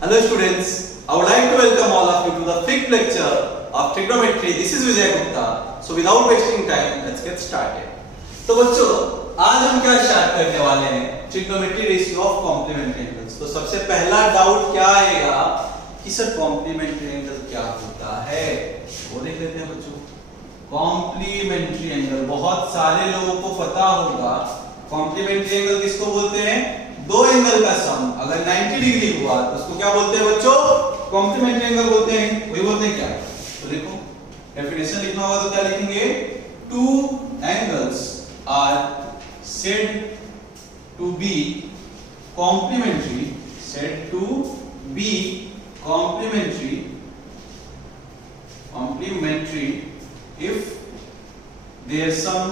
Hello students, I would like to welcome all of you to the fifth lecture of trigonometry. This is Vijay Gupta. So without wasting time, let's get started. तो बच्चों, आज हम क्या start करने वाले हैं? Trigonometry ratio of complementary angles. तो सबसे पहला डाउट क्या आएगा कि सर कॉम्प्लीमेंट्री एंगल क्या होता है? वो देख लेते हैं बच्चों। कॉम्प्लीमेंट्री एंगल बहुत सारे लोगों को पता होगा। कॉम्प्लीमेंट्री एंगल किसको बोलते हैं? दो एंगल का सम अगर 90 डिग्री हुआ तो उसको क्या बोलते हैं बच्चों? कॉम्प्लीमेंट्री एंगल बोलते हैं। वही बोलते हैं क्या? तो देखो डेफिनेशन लिखना होगा तो क्या लिखेंगे? Two angles are said to be complementary, said to be complementary if their sum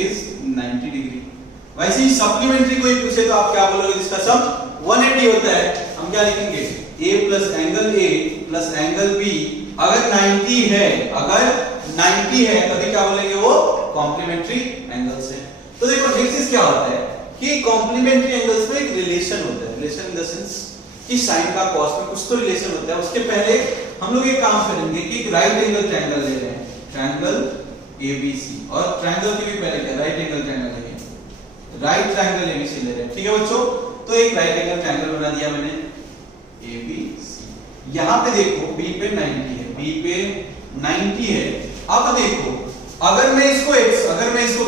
is 90 degree. वैसे ही सप्लीमेंट्री कोई पूछे तो आप क्या बोलोगे? जिसका सम 180 होता है, हम क्या लिखेंगे? a plus angle a plus angle b अगर 90 है तभी क्या बोलेंगे? वो कॉम्प्लीमेंट्री एंगल्स है। तो देखो नेक्स्ट चीज क्या होता है कि कॉम्प्लीमेंट्री एंगल्स में एक रिलेशन होता है। रिलेशन इन द सेंस कि साइन का कॉस में कुछ तो रिलेशन होता है। उसके पहले हम लोग एक काम करेंगे कि एक राइट एंगल ट्रायंगल ले रहे हैं, ट्रायंगल ABC, और ट्रायंगल के भी पहले क्या राइट एंगल ट्रायंगल लेंगे, राइट ट्रायंगल ABC ले रहे हैं। ठीक है बच्चों, तो एक राइट एंगल ट्रायंगल बना दिया मैंने ABC। यहां पे देखो B पे 90 है, B पे 90 है। अब देखो अगर मैं इसको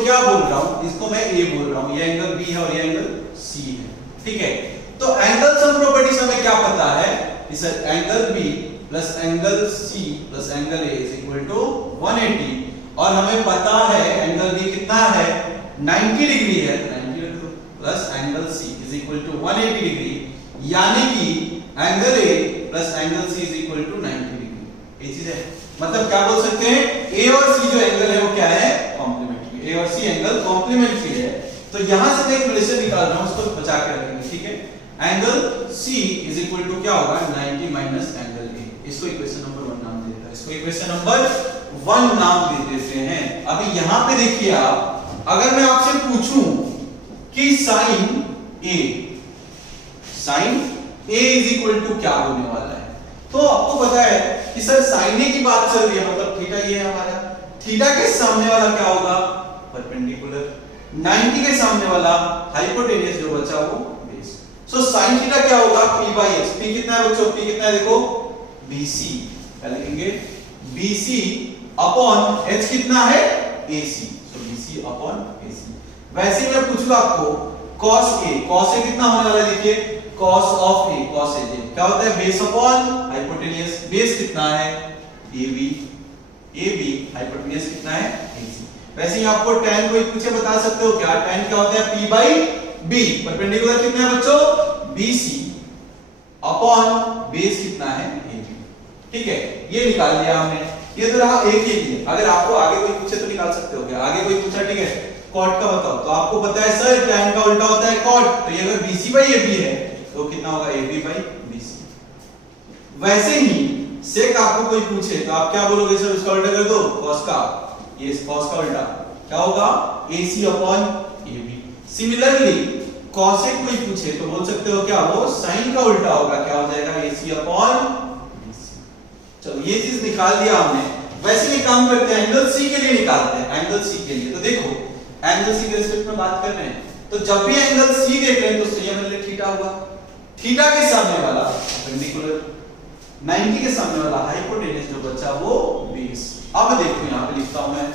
क्या बोल रहा हूं? इसको मैं A बोल रहा हूं, ये एंगल B है और ये एंगल C है। ठीक है, तो एंगल सम प्रॉपर्टी से हमें क्या पता है? इस angle B plus angle C plus angle A is equal to 180, और हमें पता है एंगल B कितना है? 90 डिग्री है, 90 रख दो, plus angle C is equal to 180 degree, यानी कि angle A plus angle C is equal to 90 degree. ये चीज है, मतलब क्या बोल सकते हैं? A और C जो एंगल है वो क्या है? कॉम्प्लीमेंट्री। A और C एंगल कॉम्प्लीमेंट्री है। तो यहां से मैं एक रिलेशन निकाल रहा हूं, उसको बचा के रखेंगे। ठीक है, angle C is equal to क्या होगा? 90 माइनस एंगल A। इसको इक्वेशन नंबर 1 नाम दे देता है, इसको इक्वेशन नंबर 1 नाम दे देते हैं। अभी यहां पे देखिए आप, अगर मैं आपसे पूछूं कि sine A is equal to क्या होने वाला है, तो आपको पता है कि सर साइन A की बात चल रही है, मतलब थीटा ये है हमारा। थीटा के सामने वाला क्या होगा? परपेंडिकुलर। 90 के सामने वाला हाइपोटेन्यूस जो बचा वो बेस। सो साइन थीटा क्या होगा? p/h। p कितना है बच्चों? p कितना है देखो? bc। क्या लिखेंगे? bc अपॉन h कितना है? ac। सो bc अपॉन ac। वैसे ही मैं पूछूंगा आपको cos a कितना होने वाला है? देखिए cos of a, cos a क्या होता है? Base upon hypotenuse. बेस कितना है? ab हाइपोटेन्यूस कितना है? ac। वैसे ही आपको tan कोई पूछे बता सकते हो क्या? tan क्या होता है? p/b। परपेंडिकुलर कितना है बच्चों? bc अपॉन बेस कितना है? ab। ठीक है, ये निकाल लिया हमने। ये तो रहा एक ही। अगर आपको आगे कोई पूछे तो निकाल सकते हो क्या? आगे कोई पूछा, ठीक है, cot का बताओ, तो आपको पता है सर tan का उल्टा होता है cot। तो ये अगर bc/ab है तो कितना होगा? ab/bc। वैसे ही sec आपको कोई पूछे तो आप क्या बोलोगे? सर उसका उल्टा कर दो, cos का। ये cos का उल्टा क्या होगा? ac upon ab। Similarly cosec कोई पूछे तो बोल सकते हो क्या? वो sin का उल्टा होगा, क्या हो जाएगा? ac upon bc। चलो ये चीज निकाल दिया हमने। वैसे ही काम करते हैं, एंगल C के लिए निकालते हैं। एंगल C के लिए तो देखो एंगल C के रिस्पेक्ट में बात कर रहे हैं, तो जब भी एंगल C देख रहे हैं तो संयम थीटा हुआ। थीटा के सामने वाला परपेंडिकुलर, 90 के सामने वाला हाइपोटेन्यूस जो बचा वो बेस। अब देखो यहां पे लिखता हूं मैं,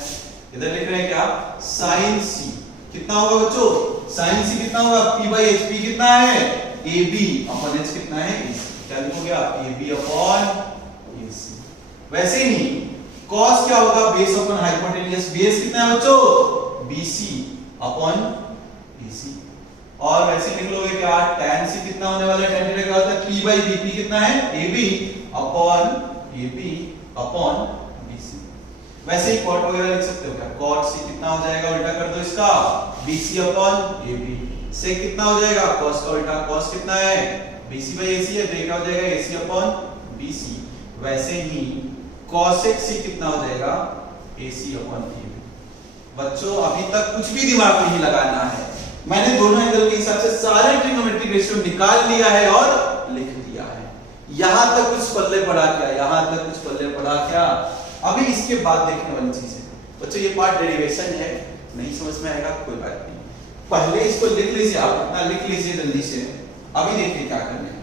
इधर लिख रहे हैं क्या? sin C कितना होगा बच्चों? sin C कितना होगा? p/h। p कितना है? ab अपॉन h कितना है? ac। क्या लिखोगे आप? ab upon ac। वैसे ही cos क्या होगा? Base upon hypotenuse. बेस कितना है बच्चों? bc upon ac। और वैसे लिख लोगे क्या? tan C कितना होने वाला है? tan थीटा क्या होता है? p/b। p कितना है? ab upon bc। वैसे ही cot वगैरह लिख सकते हो क्या? cot C कितना हो जाएगा? उल्टा कर दो इसका, bc अपॉन ab। sec कितना हो जाएगा? cos का उल्टा, cos कितना है? bc/ac है, तो क्या हो जाएगा? ac upon bc। वैसे ही cosec C कितना हो जाएगा? ac upon ab। बच्चों अभी तक कुछ भी दिमाग नहीं लगाना है, मैंने दोनों एंगल के हिसाब से सारे ट्रिग्नोमेट्रिक रेशियो निकाल लिया है और लिख दिया है। यहां तक कुछ पल्ले पड़ा क्या? यहां तक कुछ पल्ले पड़ा क्या? अभी इसके बाद देखने वाली चीज है बच्चों, ये पार्ट डेरिवेशन है, नहीं समझ में आएगा कोई बात नहीं, पहले इसको लिख लीजिए, आप इतना लिख लीजिए जल्दी से। अभी देखिए क्या करना है।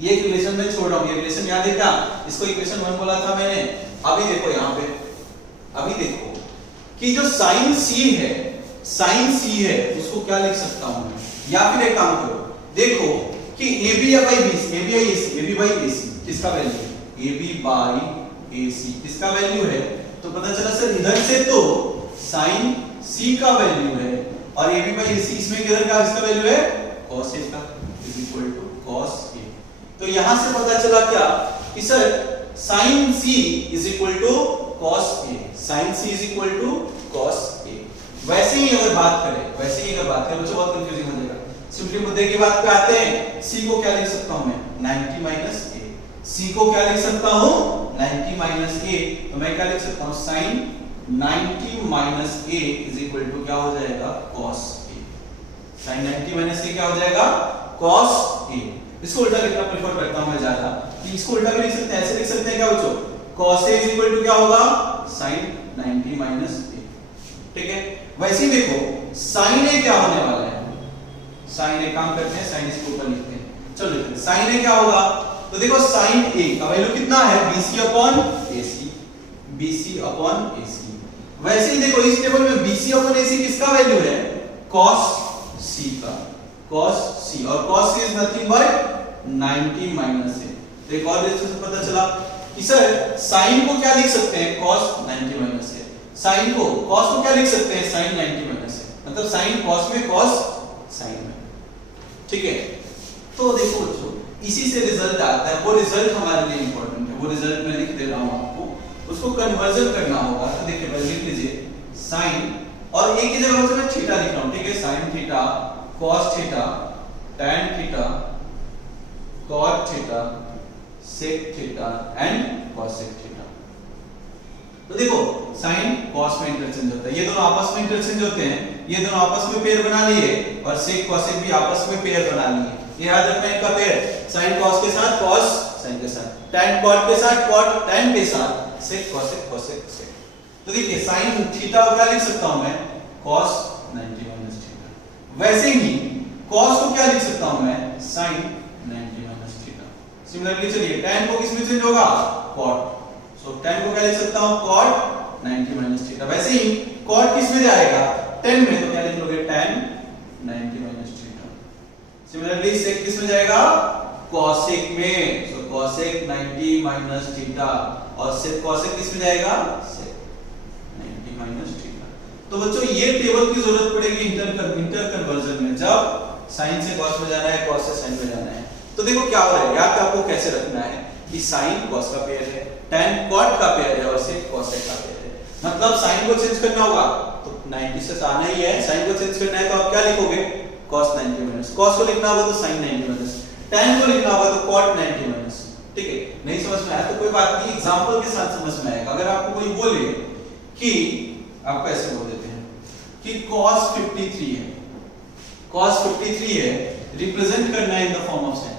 ये इक्वेशन में छोड़ रहा हूं, ये इक्वेशन याद है क्या? इसको इक्वेशन 1 बोला था मैंने। अभी देखो यहां पे, अभी देखो कि जो साइन सी है, साइन सी है उसको क्या लिख सकता हूं मैं? या फिर एक काम करो, देखो कि AB या बाई BC, AB या AC, AB बाई AC किसका वैल्यू है? AB बाई AC किसका वैल्यू है? तो पता चला सर इधर से तो साइन C का वैल्यू है और AB बाई AC इसमें किधर का इसका वैल्यू है? cos A का is equal to cos A। तो यहां से पता चला क्या कि sir sin C is equal to cos A, sin C is equal to cos A। वैसे ही अगर बात करें, वैसे ही अगर बात करें बच्चों बहुत कंफ्यूजिंग हो जाएगा। सिंपली मुद्दे की बात पे आते हैं। C को क्या लिख सकता हूं मैं? 90 माइनस A। C को क्या लिख सकता हूं? 90 माइनस A। तो मैं क्या लिख सकता हूं? sin 90 minus A is equal to क्या हो जाएगा? cos A। sin 90 minus A क्या हो जाएगा? cos A। इसको उल्टा लिखना प्रेफर करता हूं मैं ज्यादा, कि इसको उल्टा भी लिख सकते हैं, ऐसे लिख सकते हैं क्या बच्चों? cos A is equal to क्या होगा? sin 90 minus A। ठीक है, वैसे ही देखो sin A क्या होने वाला है? sin A काम करते हैं, sin इसको ऊपर लिखते हैं, चलो लिखते हैं। sin A क्या होगा? तो देखो sin A का वैल्यू कितना है? BC upon AC, BC upon AC। वैसे ही देखो इस टेबल में BC अपॉन AC किसका वैल्यू है? cos C का, cos C, और cos C is nothing but 90 minus A। तो एक और रेशियो से पता चला कि सर sin को क्या लिख सकते हैं? cos 90 minus A। sin को, cos को क्या लिख सकते हैं? sin 90 minus A। मतलब sin cos में, cos sin में। ठीक है, तो देखो बच्चों इसी से रिजल्ट आता है, वो रिजल्ट हमारे लिए इंपॉर्टेंट है, वो रिजल्ट मैं लिख दे रहा हूं आपको, उसको कन्वर्जन करना होगा। तो देखिए पहले लिख लीजिए sin, और एक ही जगह बच्चों मैं थीटा लिख रहा हूं, ठीक है? sin theta, cos theta, tan theta, cot theta, sec theta and cosec theta. तो देखो sin cos में इंटरचेंज होता है, ये दोनों आपस में इंटरचेंज होते हैं, ये दोनों आपस में पेयर बना लिए, और sec cosec भी आपस में पेयर बना लिए। ये याद रखना इनका पेयर, sin cos के साथ cos sin के साथ, tan cot के साथ cot tan के साथ, sec cosec cosec sec। तो देखिए sin थीटा को क्या लिख सकता हूं मैं? cos 90 minus theta. वैसे ही cos को क्या लिख सकता हूं मैं? sin 90 minus theta. सिमिलरली चलिए tan को किस में चेंज होगा? cot, सो tan को क्या लिख सकता हूं? cot 90 minus theta. वैसे ही cot किस में जाएगा? tan में, तो क्या लिख लोगे? tan 90 minus theta. Similarly sec किस में जाएगा? cosec में, सो cosec 90 माइनस थीटा, और sec cosec किस में जाएगा? sec 90 minus theta. तो बच्चों ये टेबल की जरूरत पड़ेगी इंटर कन्वर्जन में, जब sin से cos में जाना है, cos से sin में जाना है। तो देखो क्या हो रहा है, याद आपको कैसे रखना है कि sin cos का पेयर है, tan cot का पेयर है, और sec cosec का पेयर है। मतलब sin को चेंज करना होगा तो 90 से आना ही है, sin को चेंज करना है तो आप क्या लिखोगे? cos 90 माइनस, cos को लिखना होगा तो sin 90 माइनस, tan को लिखना होगा तो cot 90 माइनस। ठीक है, नहीं समझ में आया तो कोई बात नहीं, एग्जांपल के साथ समझ में आएगा। अगर आपको कोई बोले कि आपको ऐसे बोल देते हैं कि cos 53 है, cos 53 है, रिप्रेजेंट करना है in the form of sin,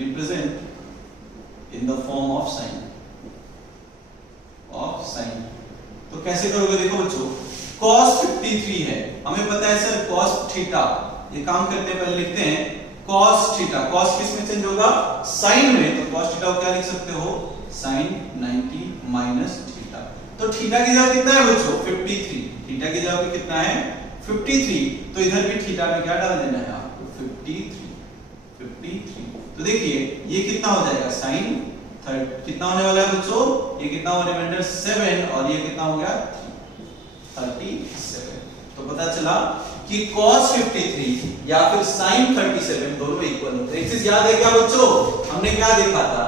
represent in the form of sin, तो कैसे करोगे? देखो बच्चों cos 53 है, हमें पता है सर cos थीटा, ये काम करते हैं पहले लिखते हैं cos थीटा, cos किस में चेंज होगा? sin में, तो cos थीटा को क्या लिख सकते हो? sin 90 minus theta. तो थीटा की जगह कितना है बच्चों? 53, थीटा की जगह पे कितना है? 53, तो इधर भी थीटा में क्या डाल देना है आपको? 53। तो देखिए ये कितना हो जाएगा? sin 30 कितना होने वाला है बच्चों? ये कितना हो? रिमाइंडर 7, और ये कितना हो गया? 37। तो पता चला कि cos 53 या फिर sin 37 दोनों इक्वल होते हैं। एक चीज याद है क्या बच्चों? हमने क्या देखा था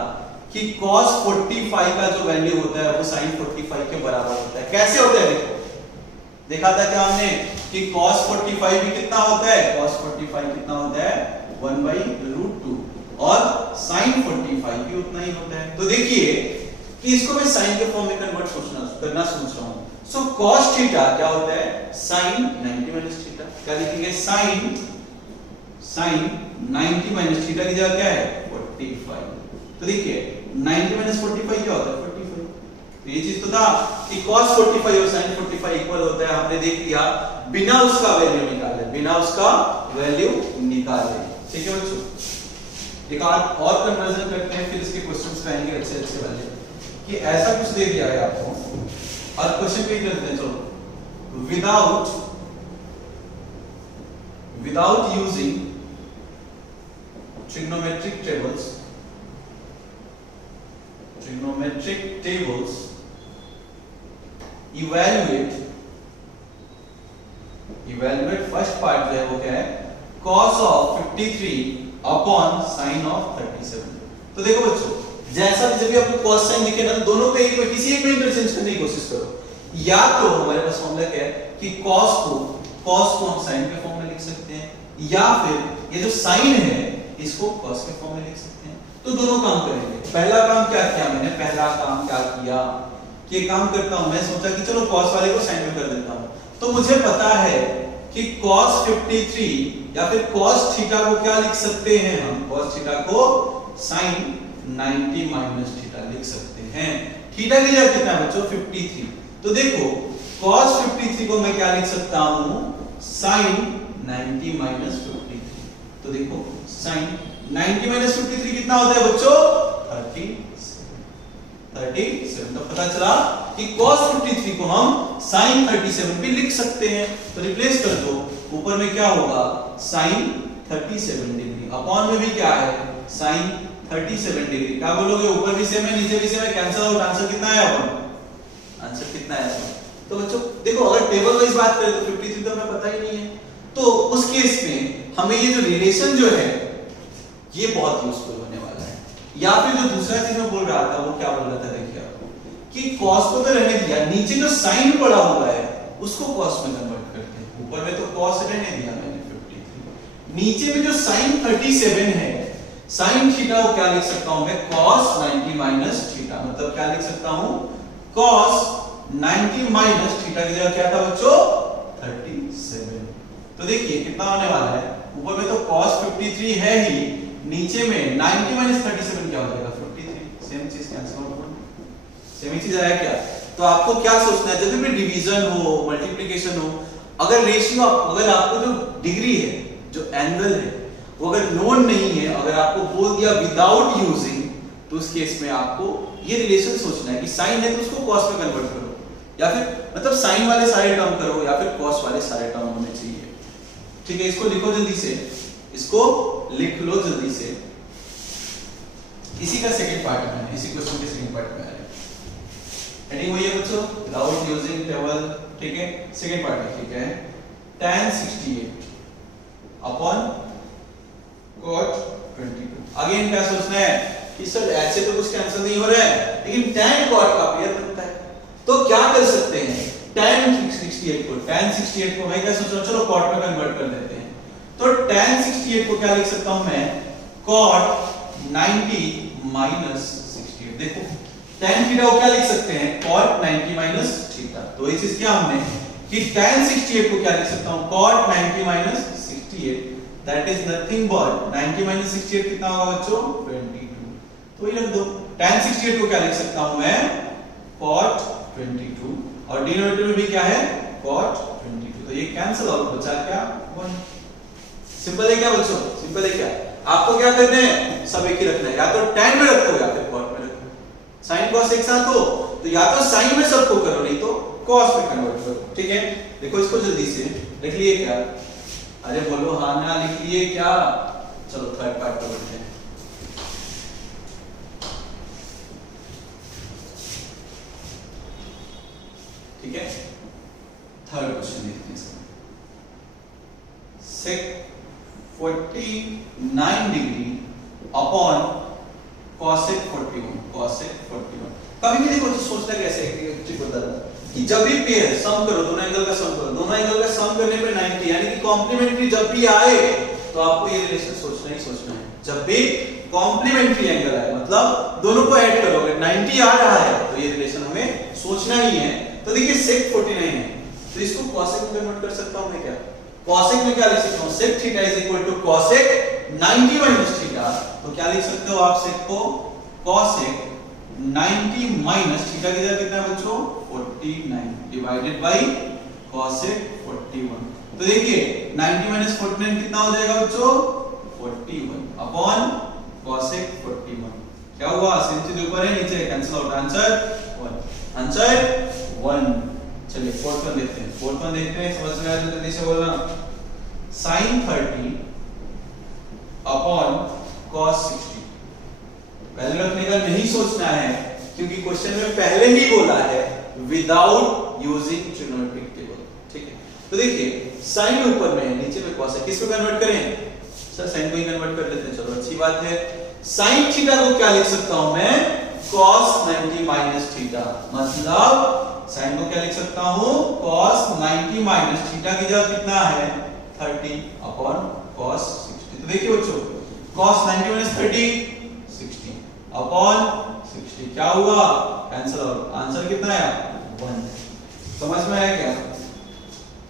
कि cos 45 का जो वैल्यू होता है वो sin 45 के बराबर होता है। कैसे होता है? देखो देखा था क्या हमने कि cos 45 भी कितना होता है? cos 45 कितना होता है? 1/√2, और sin 45 भी उतना ही होता है। तो देखिए कि इसको मैं sin के फॉर्म में कन्वर्ट करना सोच रहा हूं, सो cos थीटा क्या होता है sin 90 माइनस थीटा। क्या लिखेंगे sin 90 माइनस थीटा की जगह क्या है 45। तो देखिए 90 माइनस 45 क्या होता है 45। तो ये चीज तो था कि cos 45 और sin 45 इक्वल होता है, हमने देख लिया बिना उसका वैल्यू निकाले, बिना उसका वैल्यू निकाले। ठीक है बच्चों, एक और कन्वर्जन करते हैं, फिर इसके क्वेश्चंस पे आएंगे अच्छे अच्छे वाले। कि ऐसा कुछ दे दिया है आपको और क्वेश्चन पे करते हैं। चलो, without using trigonometric tables evaluate first part जो है वो क्या है cos of 53 upon sin of 37। तो देखो बच्चों, जैसा भी जब भी आपको cos sin दिखे ना, दोनों पे एक में किसी एक में इंटरचेंज करने की कोशिश करो। या तो हमारे पास फॉर्मूला क्या है कि cos को हम sin के फॉर्म में लिख सकते हैं, या फिर ये जो sin है इसको cos के फॉर्म में लिख सकते हैं। तो दोनों काम करेंगे। पहला काम क्या किया मैंने, कि काम करता हूं मैं, सोचा कि चलो cos वाले को sin में कर देता हूं। तो मुझे पता है कि cos 53 या फिर cos थीटा को क्या लिख सकते हैं हम, cos थीटा को sin 90 माइनस थीटा लिख सकते हैं। थीटा की जगह कितना है बच्चों 53। तो देखो cos 53 को मैं क्या लिख सकता हूं sin 90 माइनस 53। तो देखो sin 90 माइनस 53 कितना होता है बच्चों 37। तो पता चला कि cos 53 को हम sin 37 भी लिख सकते हैं। तो रिप्लेस कर दो, ऊपर में क्या होगा sin 37 डिग्री, अपॉन में भी क्या है sin 37 डिग्री। क्या बोलोगे, ऊपर भी सेम है नीचे भी सेम है, कैंसिल आउट। आंसर कितना है अपन, आंसर कितना है। तो बच्चों देखो, अगर टेबल वाइज बात करें तो 53 तो हमें पता ही नहीं है। तो उस केस में हमें ये जो रिलेशन जो है ये बहुत यूजफुल होने वाला है। या फिर जो दूसरा चीज मैं बोल रहा था वो क्या बोल रहा था, देखिए आपको कि cos को तो रहने दिया, नीचे जो sin पड़ा हुआ है उसको cos में कन्वर्ट करते हैं। ऊपर में तो cos रहने दिया मैंने 53, नीचे में जो sin 37 है, sin थीटा को क्या लिख सकता हूं मैं cos 90 माइनस थीटा। मतलब क्या लिख सकता हूं cos 90 माइनस थीटा की जगह क्या था बच्चों 37। तो देखिए कितना होने वाला है, ऊपर में तो cos 53 है ही, नीचे में 90 माइनस 37 क्या हो जाएगा 53। सेम चीज कैंसिल आउट, सेम ही चीज आया क्या। तो आपको क्या सोचना है, जब भी डिवीजन हो मल्टीप्लिकेशन हो, अगर रेशियो अगर आपको जो डिग्री है जो एंगल है वो अगर नोन नहीं है, अगर आपको बोल दिया विदाउट यूजिंग, तो उस केस में आपको ये रिलेशन सोचना है कि साइन है तो उसको cos में कन्वर्ट करो, या फिर मतलब साइन वाले सारे टर्म करो, या फिर cos वाले सारे टर्म होने चाहिए। ठीक है, इसको लिखो जल्दी से, इसको लिख लो जल्दी से। इसी का सेकंड पार्ट में, इसी क्वेश्चन के सेकंड पार्ट में है। हेडिंग हुई है बच्चों विदाउट यूजिंग टेबल। ठीक है, सेकंड पार्ट है। ठीक है, tan 68 अपॉन cot 22। अगेन क्या सोचना है कि सर ऐसे तो कुछ कैंसिल नहीं हो रहा है, लेकिन tan cot का पेयर बनता है। तो क्या कर सकते हैं, tan 68 को मैं क्या सोच रहा हूं, चलो cot में कन्वर्ट कर देते हैं। तो tan 68 को क्या लिख सकता हूं मैं cot 90 माइनस 68। देखो tan थीटा को क्या लिख सकते हैं cot 90 माइनस थीटा। तो ये चीज क्या हमने कि tan 68 को क्या लिख सकता हूं cot 90 minus 68, that is nothing but 90 minus 68 कितना होगा बच्चों 22। तो ये रख दो, tan 68 को क्या लिख सकता हूं मैं cot 22, और डिनोमिनेटर में भी क्या है cot 22। तो ये कैंसिल आउट बचा क्या 1। सिंपल है क्या बच्चों, सिंपल है क्या। आपको क्या करना है, सब एक ही रखना है, या तो tan में रखो या फिर cot में रखो। sin cos एक साथ हो तो या तो sin में सबको करो, नहीं तो cos में कन्वर्ट करो। ठीक है, देखो इसको जल्दी से लिख लिए क्या, अरे बोलो हाँ ना, लिख लिए क्या। चलो थर्ड पार्ट पर बढ़ते हैं। ठीक है, थर्ड क्वेश्चन देखते हैं। sec 49 degree upon cosec 41। कभी भी देखो तो सोचना कैसे है कि बता रहा कि जब भी पेयर सम करो, दोनों एंगल का सम करो, दोनों एंगल का सम करने पे 90, यानी कि कॉम्प्लीमेंट्री जब भी आए तो आपको ये रिलेशन सोचना ही सोचना है। जब भी कॉम्प्लीमेंट्री एंगल आए मतलब दोनों को ऐड करो, अगर 90 आ रहा है तो ये रिलेशन हमें सोचना ही है तो देखिए sec 49 है, तो इसको cosec में कन्वर्ट कर सकता हूं मैं क्या? cosec में क्या लिख सकता हूं? sec theta is equal to cosec 90 minus theta. तो क्या लिख सकते हो आप sec को? cosec 90 माइनस थीटा की जगह कितना है बच्चों? 49 डिवाइडेड बाय cosec 41। तो देखिए 90 माइनस 49 कितना हो जाएगा बच्चों? 41 अपॉन cosec 41। क्या हुआ? सेम चीज ऊपर है नीचे कैंसिल आउट, आंसर 1। आंसर 1। चलिए फोर्थ वन देखते हैं। फोर्थ वन देखते हैं, समझ में आया तो जल्दी से बोलना। sin 30 upon cos 60। वैल्यू रखने का नहीं सोचना है क्योंकि क्वेश्चन में पहले ही बोला है विदाउट यूजिंग ट्रिग्नोमेट्रिक टेबल, ठीक है। तो देखिए sin ऊपर में है, नीचे में cos है, किसको कन्वर्ट करें? सर sin को ही कन्वर्ट कर लेते हैं, चलो अच्छी बात है। sin थीटा को क्या लिख सकता हूं मैं? cos 90 माइनस थीटा, मतलब sin को क्या लिख सकता हूं? cos 90 माइनस थीटा की जगह कितना है? 30 अपॉन cos 60। तो देखिए बच्चों cos 90 माइनस 30 60 अपॉन 60 क्या हुआ? कैंसिल आउट, आंसर कितना आया? 1। समझ में आया क्या?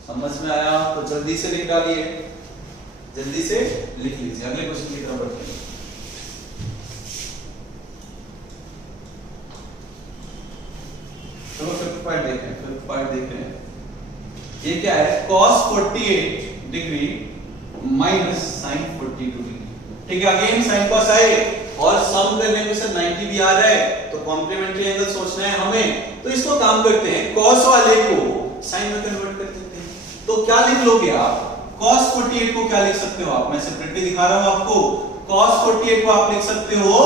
समझ में आया तो जल्दी से लिख डालिए, जल्दी से लिख लीजिए। अगले क्वेश्चन की तरफ बढ़ते हैं। चलो फिफ्थ पार्ट देख रहे हैं, फिफ्थ पार्ट देख रहे हैं। ये क्या है? cos 48 degree minus sin 42 degree, ठीक है। अगेन sin cos आए और सम करने में से 90 भी आ रहा है, तो कॉम्प्लीमेंट्री एंगल सोचना है हमें। तो इसको काम करते हैं, cos वाले को sin में कन्वर्ट कर देते हैं। तो क्या लिख लोगे आप? cos 48 को क्या लिख सकते हो आप? मैं सेपरेटली दिखा रहा हूं आपको। cos 48 को आप लिख सकते हो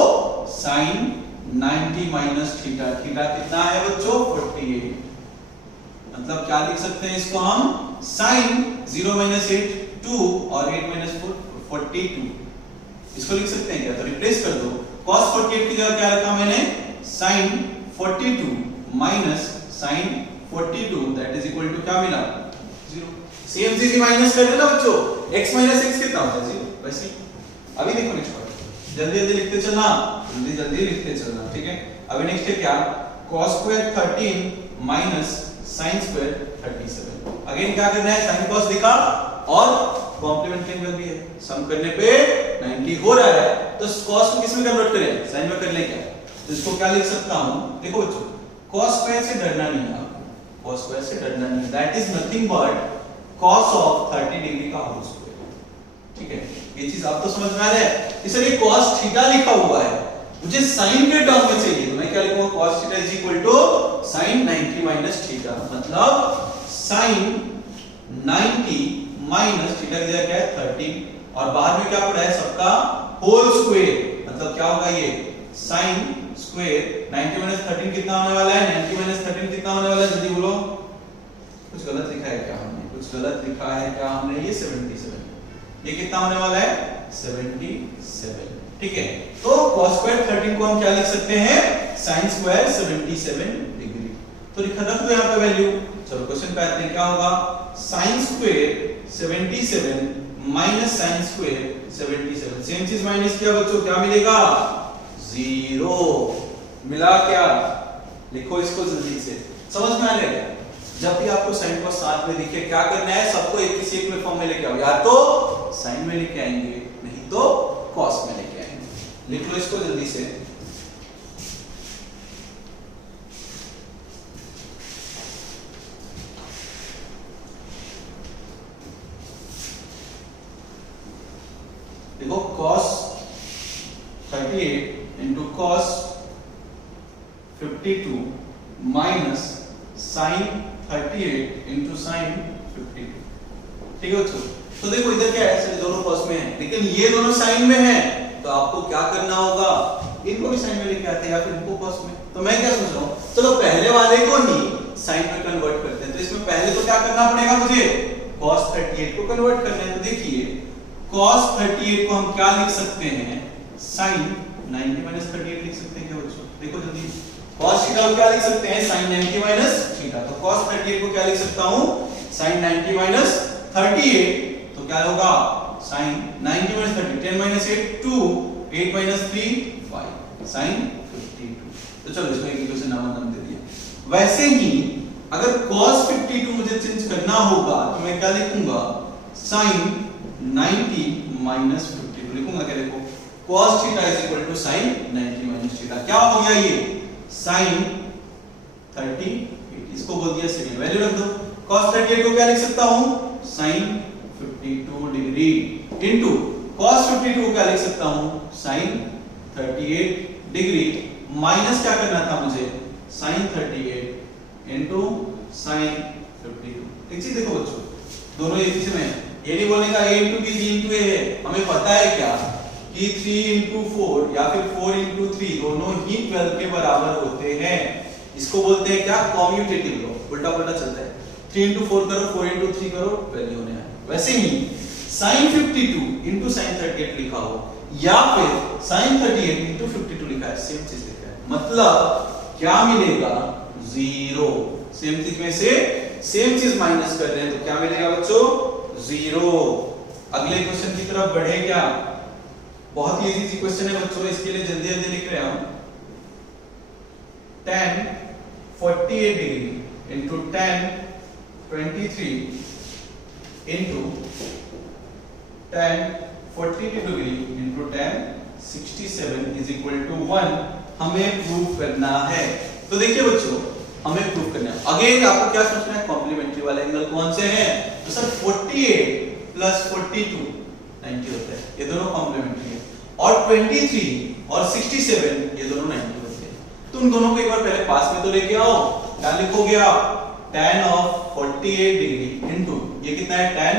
sin 90 माइनस थीटा। थीटा कितना है बच्चों? 48। मतलब क्या लिख सकते हैं इसको हम? sin 0 माइनस 8 2 और 8 माइनस 4 42। इसको लिख सकते हैं क्या? तो रिप्लेस कर दो। cos 48 की जगह क्या रखा मैंने? sin 42 minus sin 42 that is equal to क्या मिला? 0। सेम चीज माइनस कर देना बच्चों। x माइनस x कितना होता है? 0। वैसे ही अभी देखो नेक्स्ट पार्ट, जल्दी जल्दी लिखते चलना, जल्दी जल्दी लिखते चलना, ठीक है। अभी नेक्स्ट है क्या? cos square 13 minus sin square 37। Again क्या करना है? sin cos लिखा और कॉम्प्लीमेंट्री एंगल भी है, सम करने पे 90 हो रहा है, तो cos को किस में कन्वर्ट करें? sin में कर लें क्या? तो इसको क्या लिख सकता हूं? देखो बच्चों cos स्क्वायर से डरना नहीं है आपको, cos स्क्वायर से डरना नहीं है। That is nothing but cos of 30 degree का होल स्क्वायर, ठीक है। ये चीज आप तो समझ में आ रहा है। इसलिए cos थीटा लिखा हुआ है, मुझे sin के टर्म में चाहिए, तो मैं क्या लिखूंगा? cos theta is equal to sin 90 minus theta, मतलब sin 90 माइनस थीटा की जगह क्या है? 30 और बाहर में क्या पड़ा है सबका? होल स्क्वायर, मतलब क्या होगा ये? sin स्क्वायर 90 माइनस 13 कितना होने वाला है? 90 माइनस 13 कितना होने वाला है? जल्दी बोलो। कुछ गलत लिखा है क्या हमने? कुछ गलत लिखा है क्या हमने? ये 77, ये कितना होने वाला है? 77, ठीक है। तो cos स्क्वायर 13 को हम क्या लिख सकते हैं? sin square 77 degree. तो लिखा रख दो यहां पे वैल्यू। चलो क्वेश्चन पे आते हैं, क्या होगा? sin square 77 minus sin square 77, same चीज माइनस किया बच्चों, क्या मिलेगा? 0 मिला क्या? लिखो इसको जल्दी से, समझ में आ रहा है? जब भी आपको sin को साथ में दिखे, क्या करना है? सबको एक किसी एक में फॉर्म में लेके आओ, या तो sin में लेके आएंगे, नहीं तो cos में लेके आएंगे। लिख लो इसको जल्दी से। देखो cos 38 into cos 52 minus sin 38 into sin 52, ठीक है बच्चों। तो देखो इधर क्या है? दोनों cos में है, लेकिन ये दोनों sin में है, तो आपको क्या करना होगा? इनको भी sin में लेके आते हैं या फिर इनको cos में। तो मैं क्या सोच रहा हूँ, चलो पहले वाले को ही sin में कन्वर्ट करते हैं। तो इसमें पहले तो क्या करना पड़ेगा मुझे? cos 38 को कन्वर्ट करना है। तो देखिए cos 38 को हम क्या लिख सकते हैं? sin 90 माइनस 38 लिख सकते हैं क्या बच्चों? देखो जल्दी, cos थीटा को क्या लिख सकते हैं? sin 90 minus theta. तो cos 38 को क्या लिख सकता हूं? sin 90 माइनस 38, तो क्या होगा? sin 90 minus 30 10 minus 8 2 8 minus 3 5 sin 52। तो चलो इसमें एक इक्वेशन नाम दे दिया। वैसे ही अगर cos 52 मुझे चेंज करना होगा तो मैं क्या लिखूंगा, sin 90 minus 52 लिखूंगा। क्या देखो, cos theta is equal to sin 90 minus theta. क्या हो गया ये, sin 38, इसको बोल दिया सेकंड वैल्यू रख दो। cos 38 को क्या लिख सकता हूं, sin 52 डिग्री इनटू cos 52 को क्या लिख सकता हूं, sin 38 डिग्री माइनस क्या करना था मुझे, sin 38 इनटू sin 52। एक चीज देखो बच्चों, दोनों एक ही में है, ये नहीं बोलने का a into b b into a है। हमें पता है क्या कि 3 इनटू 4 या फिर 4 इनटू 3 दोनों ही 12 के बराबर होते हैं। इसको बोलते हैं क्या, कॉम्यूटेटिव लॉ, उल्टा पुल्टा चलता है। 3 इनटू 4 करो, 4 इनटू 3 करो, वैल्यू होने आए। वैसे ही sin 52 इनटू sin 38 लिखा हो या फिर sin 38 इनटू 52 लिखा है, सेम चीज लिखा है, मतलब क्या मिलेगा, 0। सेम चीज में से सेम चीज माइनस कर रहे हैं तो क्या मिलेगा बच्चों, 0। अगले क्वेश्चन की तरफ बढ़े क्या, बहुत ही इजी क्वेश्चन है बच्चों, इसके लिए जल्दी जल्दी लिख रहे हैं हम। tan 48 degree into tan 23 into tan 42 degree into tan 67 is equal to 1 हमें प्रूव करना है। तो देखिए बच्चों, हमें प्रूव करना है। अगेन आपको क्या सोचना है, कॉम्प्लीमेंट्री वाले एंगल कौन से हैं, तो सर 48 प्लस 42 90 होता है, ये दोनों कॉम्प्लीमेंट्री है। और 23 और 67 ये दोनों 90 होते हैं। तो उन दोनों को एक बार पहले पास में तो लेके आओ। क्या लिखोगे आप, tan ऑफ 48 डिग्री इनटू ये कितना है, tan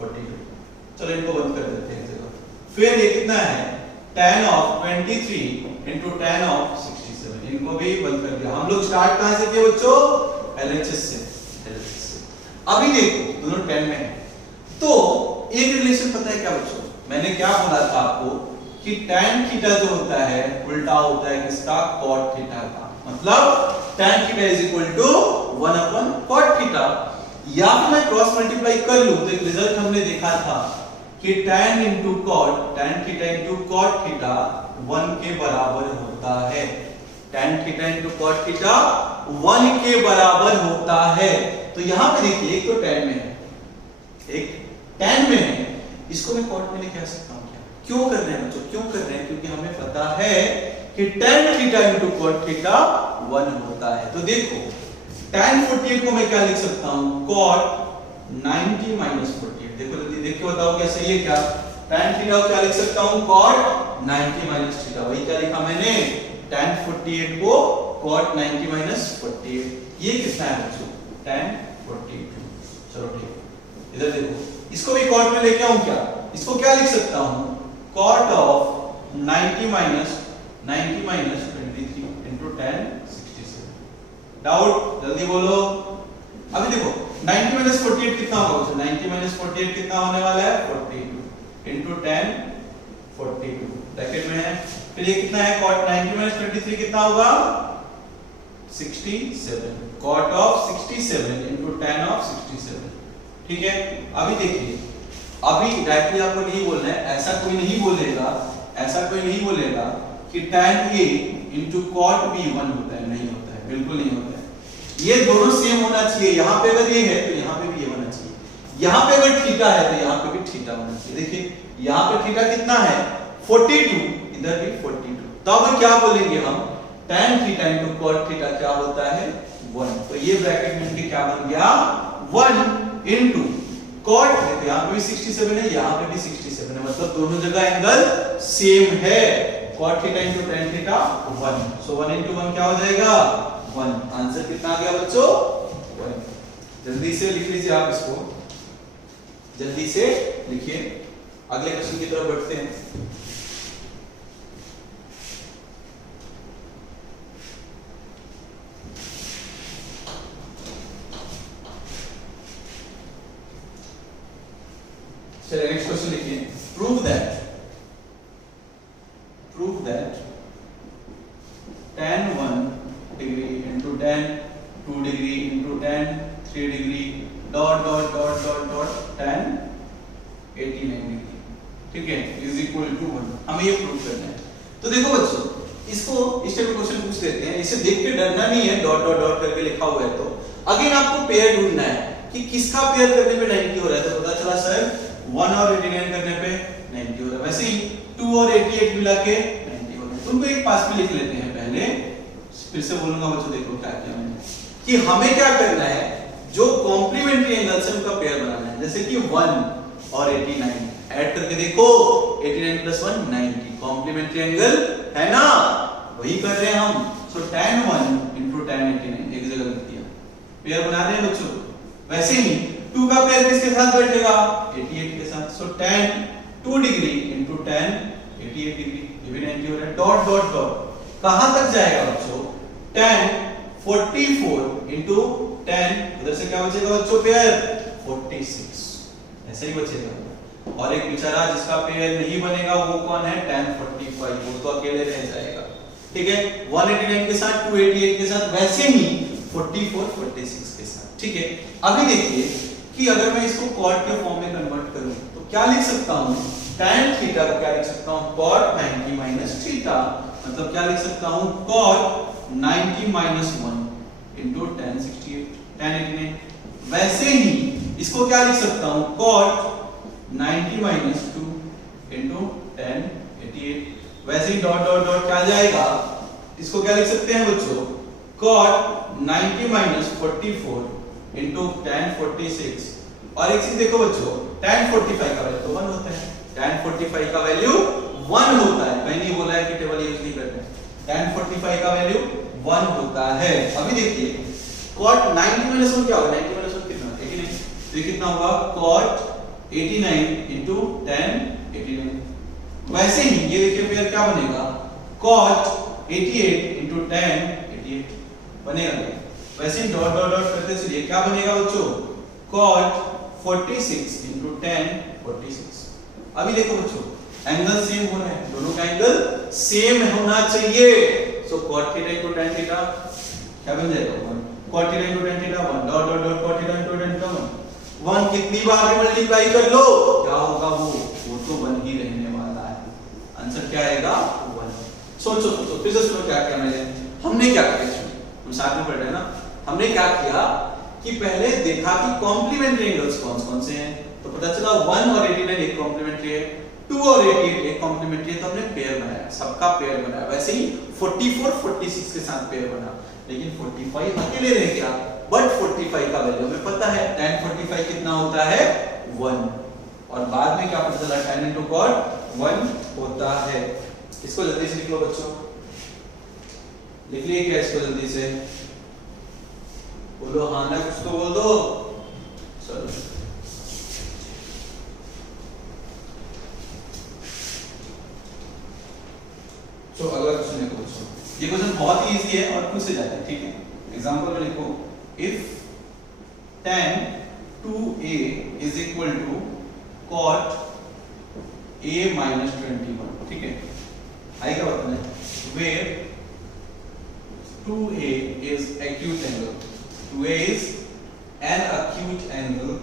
42। चलो इनको बंद कर देते हैं जगह। फिर ये कितना है, tan of 23 into tan of 67, इनको भी बंद कर दिया। हम लोग स्टार्ट कहां से किए बच्चों, LHS से। अभी देखो दोनों 10 में है, तो एक रिलेशन पता है क्या बच्चों, मैंने क्या बोला था आपको कि tan थीटा जो होता है उल्टा होता है किसका, cot थीटा का। मतलब tan theta is equal to 1 upon cot theta. या फिर मैं क्रॉस मल्टीप्लाई कर लूं तो एक रिजल्ट हमने देखा था कि tan into cot, tan theta into cot theta 1 के बराबर होता है। tan theta into cot theta 1 के बराबर होता है। तो यहां पे देखिए, एक तो tan में है, एक tan में है, इसको मैं cot में लेके आ सकता हूं क्या? क्यों कर रहे हैं बच्चों, क्यों कर रहे हैं, क्योंकि हमें पता है कि tan theta into cot theta 1 होता है। तो देखो tan 48 को मैं क्या लिख सकता हूं, cot 90 माइनस 48। देखो जल्दी देख के बताओ क्या सही है क्या, tan थीटा को क्या लिख सकता हूं, cot 90 माइनस थीटा। वही क्या लिखा मैंने, tan 48 को cot 90 माइनस 48। ये कितना है बच्चों, tan 42। चलो ठीक है, इधर देखो, इसको भी cot में लेके आऊं क्या, इसको क्या लिख सकता हूं, cot of 90 minus 23 into tan 67। Doubt, जल्दी बोलो। अभी देखो 90 माइनस 48 कितना होगा बच्चों, 90 माइनस 48 कितना होने वाला है, 42 इनटू tan 42 ब्रैकेट में है। फिर ये कितना है, cot 90 माइनस 23 कितना होगा, 67, cot of 67 into tan of 67। ठीक है, अभी देखिए, अभी डायरेक्टली आपको नहीं बोलना है, ऐसा कोई नहीं बोलेगा कि tan A into cot B 1 होता है, नहीं होता है, बिल्कुल नहीं होता है। ये दोनों सेम होना चाहिए। यहां पे अगर ये है तो यहां पे भी ये होना चाहिए, यहां पे अगर थीटा है तो यहां पे भी थीटा होना चाहिए। देखिए यहां पे थीटा कितना है, 42, इधर भी 42। तो अब क्या बोलेंगे हम, tan theta into cot theta क्या होता है, 1। तो ये ब्रैकेट में इनके क्या बन गया, 1 इनटू cot, यहां पे भी 67 है, यहां पे भी 67 है, मतलब दोनों जगह एंगल सेम है। cot theta into tan theta 1, सो 1 इनटू 1 क्या हो जाएगा, 1। आंसर कितना आ गया बच्चों, 1। जल्दी से लिख लीजिए आप इसको, जल्दी से लिखिए। अगले क्वेश्चन की तरफ बढ़ते हैं। चलिए नेक्स्ट क्वेश्चन लिखिए, prove that tan 1 degree into tan 2 degree into tan 3 degree dot dot dot dot dot tan 89 degree, ठीक है, इज इक्वल टू 1। हमें ये प्रूव करना है। तो देखो बच्चों, इसको इस टाइप का क्वेश्चन पूछ लेते हैं, इसे देख के डरना नहीं है, डॉट डॉट डॉट करके लिखा हुआ है। तो अगेन आपको पेयर ढूंढना है कि किसका पेयर करने पे 90 हो रहा है, तो पता चला सर 1 और 89 करने पे 90 हो रहा है, वैसे ही 2 और 88 मिला के 90 हो रहा है। तुमको एक पास में लिख लेते हैं पहले, फिर से बोलूंगा बच्चों, देखो क्या किया मैंने कि हमें क्या करना है, जो कॉम्प्लीमेंट्री एंगल्स है उनका पेयर बनाना है। जैसे कि 1 और 89 ऐड करके देखो, 89 + 1 90, कॉम्प्लीमेंट्री एंगल है ना, वही कर रहे हैं हम। सो tan 1 * tan 89 एक जगह लिख दिया, पेयर बना रहे हैं बच्चों। वैसे ही 2 का पेयर किसके साथ बैठेगा, 88 के साथ। सो tan 2 डिग्री * tan 88 डिग्री, ये भी 90 हो रहा है। डॉट डॉट डॉट कहां तक जाएगा बच्चों, tan 44 * tan, उधर से क्या बचेगा बच्चों, पेयर 46, ऐसे ही बचेगा। और एक बेचारा जिसका पेयर नहीं बनेगा वो कौन है, tan 45, वो तो अकेले रह जाएगा, ठीक है। 189 के साथ 288 के साथ, वैसे ही 44 46 के साथ, ठीक है। अभी देखिए कि अगर मैं इसको cot के फॉर्म में कन्वर्ट करूं तो क्या लिख सकता हूं, tan थीटा को क्या लिख सकता हूं, cot 90 - थीटा, मतलब क्या लिख सकता हूं, cot 90 - 1 * tan 68 tan 89। वैसे ही इसको क्या लिख सकता हूं, cot 90 - 2 * tan 88। वैसे ही डॉट डॉट डॉट क्या जाएगा, इसको क्या लिख सकते हैं बच्चों, cot 90 - 44 * tan 46। और एक चीज देखो बच्चों, tan 45 का वैल्यू तो 1 होता है, tan 45 का वैल्यू 1 होता है, मैंने नहीं बोला है कि टेबल यूज नहीं करते हैं, tan 45 का वैल्यू 1 होता है। अभी देखिए cot 90 - 1 क्या होगा, 90 - 1 कितना, 89, तो कितना होगा, cot 89 * tan 89। वैसे ही ये देखिए पेयर क्या बनेगा, cot 88 * tan 88 बनेगा। वैसे ही डॉट डॉट डॉट करते चलिए, क्या बनेगा बच्चों, cot 46 * tan 46। अभी देखो बच्चों एंगल सेम हो रहा है, दोनों का एंगल सेम होना चाहिए। सो cot थीटा * tan थीटा क्या बन जाएगा, 1, cot theta * tan theta 1, dot dot dot cot theta * tan theta 1 कितनी बार भी मल्टीप्लाई कर लो क्या होगा, वो तो 1 ही रहने वाला है। आंसर क्या आएगा, 1। सोचो फिर से सुनो क्या किया मैंने, हमने क्या किया, हम साथ में पढ़ रहे हैं ना, हमने क्या किया कि पहले देखा कि कॉम्प्लीमेंट्री एंगल्स कौन से हैं, तो पता चला 1 और 89 एक कॉम्प्लीमेंट्री है, 2 और 88 एक कॉम्प्लीमेंट्री है, तो हमने पेयर बनाया, सबका पेयर बनाया। वैसे ही 44 46 के साथ पेयर बना, लेकिन 45 अकेले रह गया, बट 45 का वैल्यू हमें पता है, tan 45 कितना होता है, 1। और बाद में क्या पता चला, tan * cot 1 होता है। इसको जल्दी से लिख लो बच्चों, लिख लिए क्या इसको जल्दी से, बोलो हाँ ना, कुछ तो बोल दो, चलो। तो अगला क्वेश्चन देखो बच्चों, ये क्वेश्चन बहुत इजी है और पूछे जाते हैं, ठीक है। एग्जांपल में लिखो, if tan 2a is equal to cot a - 21, ठीक है। आएगा बताना है, where 2a is acute angle, 2a is an acute angle,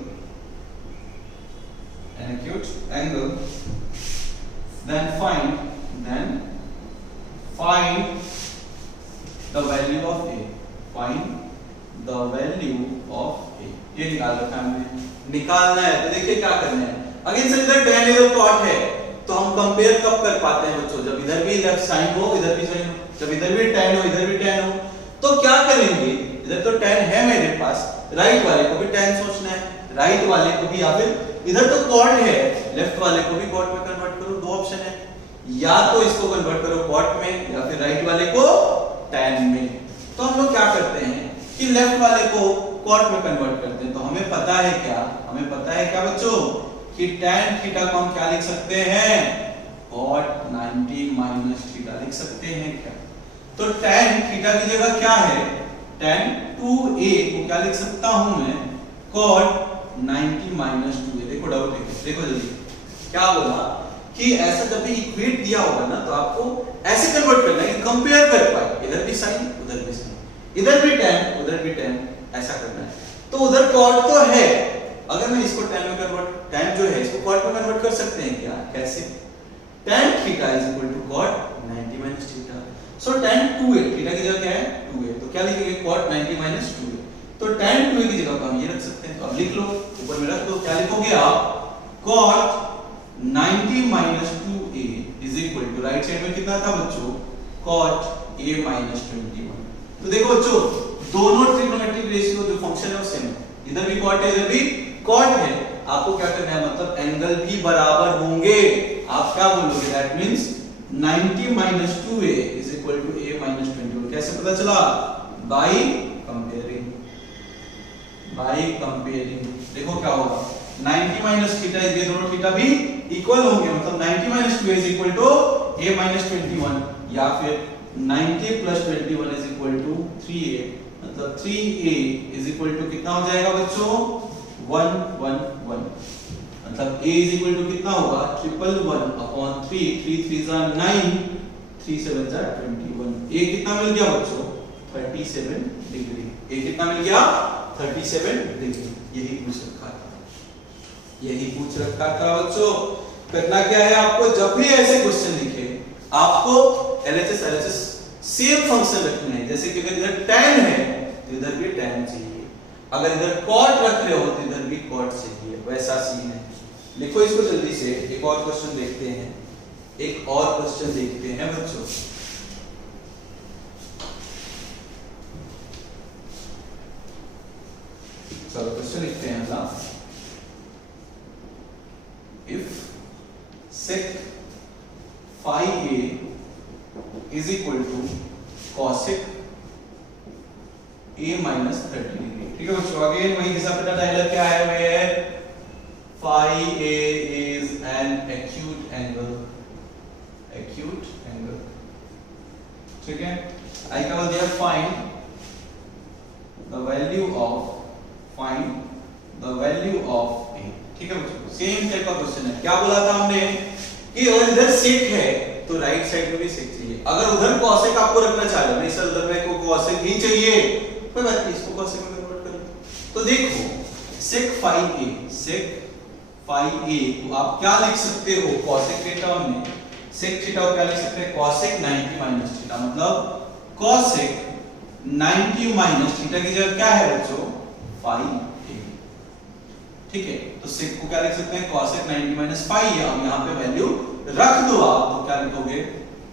then find the value of a, ये निकाल रखा है हमने, निकालना है। तो देखिए क्या करना है, अगेन से इधर tan इधर cot है, तो हम कंपेयर कब कर पाते हैं बच्चों, जब इधर भी लेफ्ट साइन हो इधर भी साइन हो, जब इधर भी tan हो इधर भी tan हो। तो क्या करेंगे, इधर तो tan है मेरे पास, राइट वाले को भी tan सोचना है, राइट वाले को भी, या फिर इधर तो cot है, लेफ्ट वाले को भी cot में कन्वर्ट करो। दो ऑप्शन है, या तो इसको कन्वर्ट करो cot में, या फिर राइट वाले को tan में। तो हम लोग क्या करते हैं कि लेफ्ट वाले को cot में कन्वर्ट करते हैं। तो हमें पता है क्या बच्चों, कि tan थीटा को हम क्या लिख सकते हैं, cot 90 - थीटा लिख सकते हैं क्या। तो tan थीटा की जगह क्या है, tan 2a को क्या लिख सकता हूं मैं, cot 90 - 2a। देखो डाउट देखो जल्दी, क्या बोला कि ऐसा जब भी इक्वेट दिया होगा ना, तो आपको ऐसे कन्वर्ट करना है कि कंपेयर कर पाए, इधर भी साइन उधर भी साइन, इधर भी tan उधर भी tan, ऐसा करना है। तो उधर cot तो है, अगर मैं इसको tan में कन्वर्ट, tan जो है इसको cot में कन्वर्ट कर सकते हैं क्या, कैसे, tan theta is equal to cot 90 - theta. So tan 2a, theta की जगह क्या है 2a, तो क्या लिखेंगे cot 90 - 2a। तो tan 2a की जगह पर हम ये रख सकते हैं, तो अब लिख लो, ऊपर में रख दो। क्या लिखोगे आप? cot 90 minus 2a is equal to, right side में कितना था बच्चों? cot a minus 21। तो देखो बच्चों, दोनों ट्रिग्नोमेट्रिक रेशियो जो फंक्शन है वो सेम है, इधर भी cot है इधर भी cot है। आपको क्या करना है, मतलब एंगल भी बराबर होंगे। आप क्या बोलोगे? That means 90 minus 2a is equal to a minus 21। कैसे पता चला? By comparing. देखो क्या होगा, 90 minus थीटा, ये दोनों थीटा भी इक्वल होंगे, मतलब 90 minus 2a is equal to a minus 21, या फिर 90 plus 21 is equal to 3a, मतलब 3a is equal to कितना हो जाएगा बच्चों? 1 1 1, मतलब a is equal to कितना होगा? 111 upon 3, 3 3s are 9, 3 7s are 21। a कितना मिल गया बच्चों? 37 डिग्री। a कितना मिल गया? 37 डिग्री। यही पूछ रखा था बच्चों। करना क्या है आपको, जब भी ऐसे क्वेश्चन लिखे आपको LHS सेम फंक्शन रखने हैं। जैसे कि अगर इधर tan है तो इधर भी tan चाहिए, अगर इधर cot रख रहे हो तो इधर भी cot चाहिए, वैसा सीन है। लिखो इसको जल्दी से। एक और क्वेश्चन देखते हैं बच्चों। चलो क्वेश्चन लिखते हैं ना। If sec phi a is equal to cosec a minus 30 degree. ठीक है बच्चों, अगेन वही घिसा पिटा डायलॉग क्या है, where phi a is an acute angle। ठीक है, आई का बोल दिया find the value of a। ठीक है बच्चों, सेम टाइप का क्वेश्चन है। क्या बोला था हमने कि अगर इधर सेक है तो राइट साइड में भी सेक चाहिए। अगर उधर कॉसेक आपको रखना चाह रहे हो, नहीं सर उधर मेरे को कॉसेक ही चाहिए, कोई बात नहीं, इसको कॉसेक में कन्वर्ट कर लो। तो देखो सेक फाई ए को आप क्या लिख सकते हो कॉसेक के टर्म में? सेक थीटा को क्या लिख सकते हैं? कॉसेक 90 माइनस थीटा, मतलब कॉसेक 90 माइनस थीटा की जगह क्या है बच्चों? फाई ए। ठीक है, तो सेक को क्या लिख सकते हैं? cosec 90 minus phi है। अब यहाँ पे वैल्यू रख दो आप, तो क्या लिखोगे?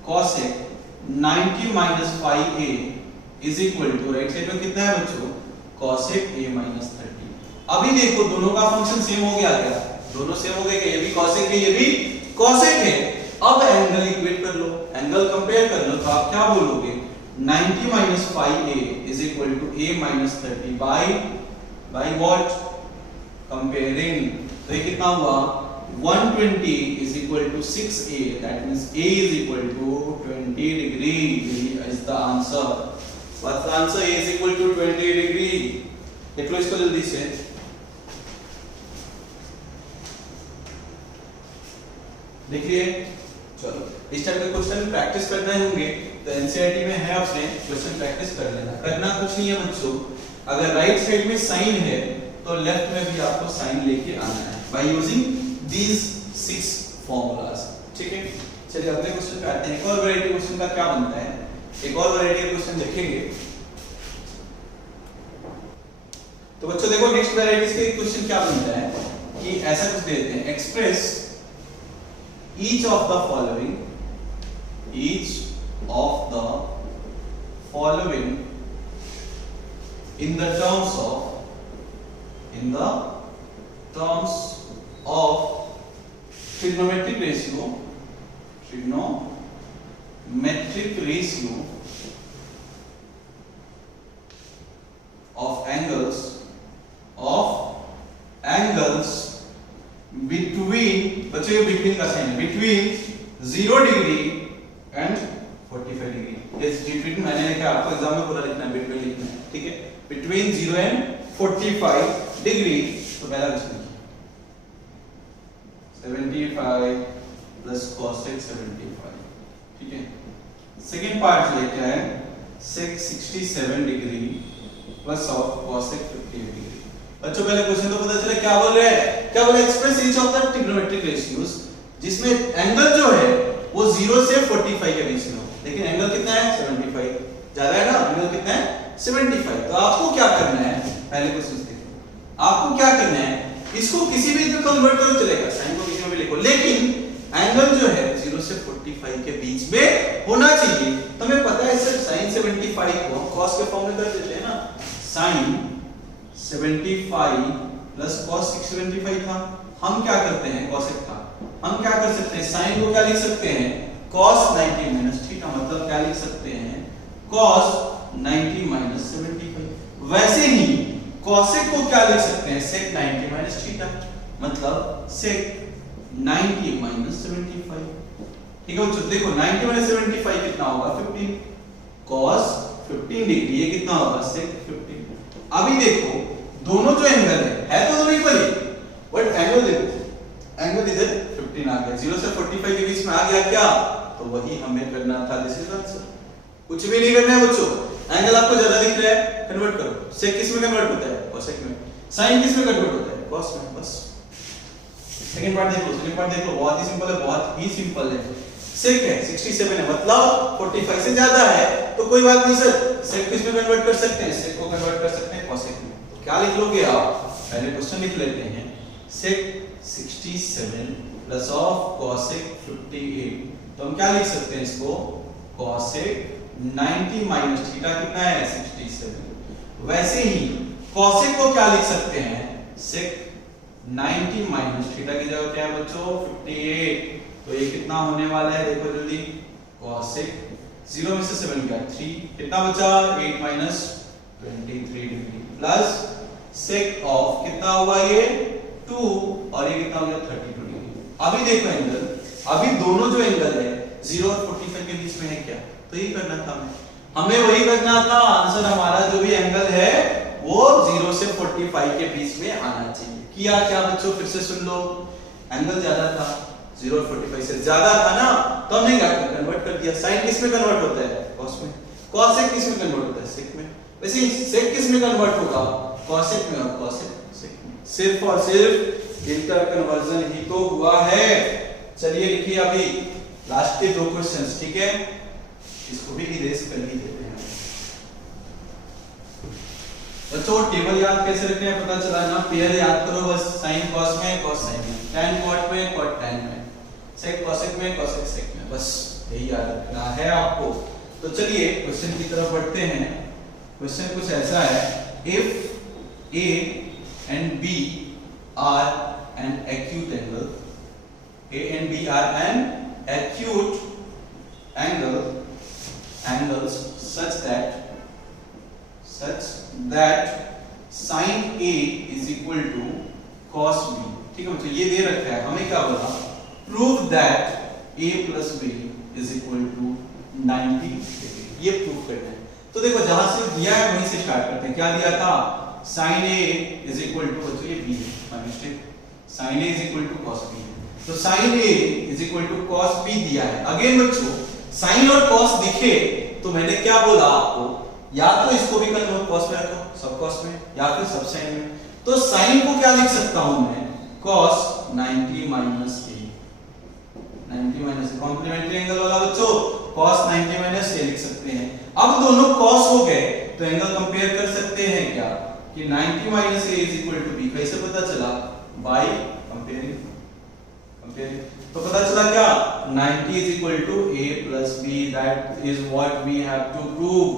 cosec 90 minus phi a is equal to, right side में कितना है बच्चों? cosec a minus 30। अभी देखो दोनों का फंक्शन सेम हो गया क्या? दोनों सेम हो गए क्या? ये भी cosec है, ये भी cosec है। अब एंगल इक्वेट कर लो, एंगल कंपेयर कर लो, तो आप क्या बोलोगे? 90 minus phi a is equal to a minus 30 by what? Comparing। तो ये कितना हुआ? 120 is equal to 6a, that means a is equal to 20 degree is the answer। What's the answer? a is equal to 20 degree। लिख लो इसको जल्दी से। देखिए चलो, इस टाइप के क्वेश्चन प्रैक्टिस करने होंगे तो एनसीईआरटी में है, आपसे क्वेश्चन प्रैक्टिस कर लेना। करना कुछ नहीं है बच्चों, अगर राइट साइड में साइन है तो लेफ्ट में भी आपको साइन लेके आना है बाय यूजिंग दीस 6 फॉर्मूलाज। ठीक है, चलिए अगले क्वेश्चन पे आते हैं। एक और वैरायटी क्वेश्चन का क्या बनता है, एक और वैरायटी क्वेश्चन देखेंगे। तो बच्चों देखो नेक्स्ट वैरायटीज के क्वेश्चन क्या बनता है कि ऐसा कुछ देते हैं, express each of the following in the terms of trigonometric ratio of angles between, बच्चों ये between का साइन है, between 0 डिग्री and 45 डिग्री। इस between मैंने लिखा, आपको एग्जाम में पूरा लिखना है, between लिखना है। ठीक है, between 0 and 45 डिग्री। तो पहला क्वेश्चन 75 plus cosec 75। ठीक है, सेकंड पार्ट लेते हैं sec 67 degree plus of cosec 58 degree. बच्चों पहले क्वेश्चन तो पता चला क्या बोल रहे हैं, क्या बोले? Express each of the trigonometric ratios, जिसमें एंगल जो है वो 0 से 45 के बीच में हो, लेकिन एंगल कितना है? 75। ज्यादा है ना, एंगल कितना है? 75। तो आपको क्या करना है, पहले क्वेश्चन देखो, आपको क्या करना है, इसको किसी भी तरह कन्वर्ट करो चलेगा, साइन को किसी में भी लिखो, लेकिन एंगल जो है 0 से 45 के बीच में होना चाहिए। तो हमें पता है सर sin 75 को हम cos के फॉर्म में कर देते हैं ना, sin 75 प्लस cos 75 था, हम क्या करते हैं cosec था, हम क्या कर सकते हैं sin को क्या लिख सकते हैं cos 90 माइनस थीटा, मतलब क्या लिख सकते हैं cos 90 माइनस 75। वैसे ही cosec को क्या लिख सकते हैं sec 90 माइनस थीटा, मतलब sec 90 माइनस 75। ठीक है बच्चों, देखो 90 माइनस 75 कितना होगा 15, cos 15 डिग्री, ये कितना होगा sec 15। अभी देखो दोनों जो एंगल है तो दोनों इक्वल ही, बट एंगल देखो, एंगल इधर 15 आ गया, 0 से 45 के बीच में आ गया क्या, तो वही हमें करना था, दिस इज आंसर। कुछ भी नहीं करना है बच्चों, एंगल आपको ज्यादा दिख रहा है कन्वर्ट करो, sec किस में कन्वर्ट होता है cosec में, sin किस में कन्वर्ट होता है cos में, बस। सेकंड पार्ट देख लो, सेकंड पार्ट देख लो, बहुत ही सिंपल है, बहुत ही सिंपल है। sec है 67 है, मतलब 45 से ज्यादा है, तो कोई बात नहीं सर, sec किस में कन्वर्ट कर सकते हैं, sec को कन्वर्ट कर सकते हैं cosec में। तो क्या लिख लोगे आप, पहले क्वेश्चन लिख लेते हैं, sec 67 प्लस ऑफ cosec 58, तो हम क्या लिख सकते हैं इसको cosec 90 माइनस थीटा कितना है 67। वैसे ही cosec को क्या लिख सकते हैं sec 90 माइनस थीटा की जगह क्या है बच्चों 58, तो ये कितना होने वाला है देखो जल्दी, cosec 0 में से 7 गया 3, कितना बचा 8 minus 23 degree plus sec of कितना हुआ ये 2 और ये कितना हो गया 32 डिग्री। अभी देखो एंगल, अभी दोनों जो एंगल है 0 और 45 के बीच में है क्या, तो ये करना था हमें वही करना था, आंसर हमारा जो भी एंगल है वो 0 से 45 के बीच में आना चाहिए। किया क्या बच्चों, फिर से सुन लो, एंगल ज्यादा था 0 और 45 से ज्यादा था ना, तो हमने क्या कन्वर्ट कर दिया, sin किस में कन्वर्ट होता है cos में, cosec किस में कन्वर्ट होता है sec में, वैसे sec किस में कन्वर्ट होगा cosec में और cosec sec में, सिर्फ और सिर्फ इंटर कन्वर्जन ही तो हुआ है। चलिए लिखिए अभी लास्ट के दो क्वेश्चंस, ठीक है, इसको भी इरेज कर ही देते हैं बच्चों। टेबल याद कैसे रखते हैं पता चला ना, पेयर याद करो बस, sin cos में cos sin में, tan cot में cot tan में, sec cosec में cosec sec में, बस यही याद रखना है आपको। तो चलिए क्वेश्चन की तरफ बढ़ते हैं। क्वेश्चन कुछ ऐसा है, if A and B are an acute angle, A and B are an acute angles such that sin A is equal to cos B, ठीक है बच्चों, ये दे रखा है, हमें क्या बोला, prove that A plus B is equal to 90 degree, ये प्रूव करना है। तो देखो जहां से दिया है वहीं से स्टार्ट करते हैं, क्या दिया था sin A is equal to, बच्चों ये B है, my mistake, sin A is equal to cos B, तो sin A is equal to cos B दिया है। अगेन बच्चों sin और cos दिखे तो मैंने क्या बोला आपको, या तो इसको भी कन्वर्ट cos में रखो, सब cos में, या फिर सब sin में। तो sin को क्या लिख सकता हूं मैं cos 90 minus A, 90 minus complementary angle वाला बच्चों, cos 90 माइनस A लिख सकते हैं। अब दोनों cos हो गए तो एंगल कंपेयर कर सकते हैं क्या, कि 90 minus A is equal to B, कैसे पता चला, बाय कंपेयरिंग, तो पता चला क्या 90 is equal to A plus B, that is what we have to prove।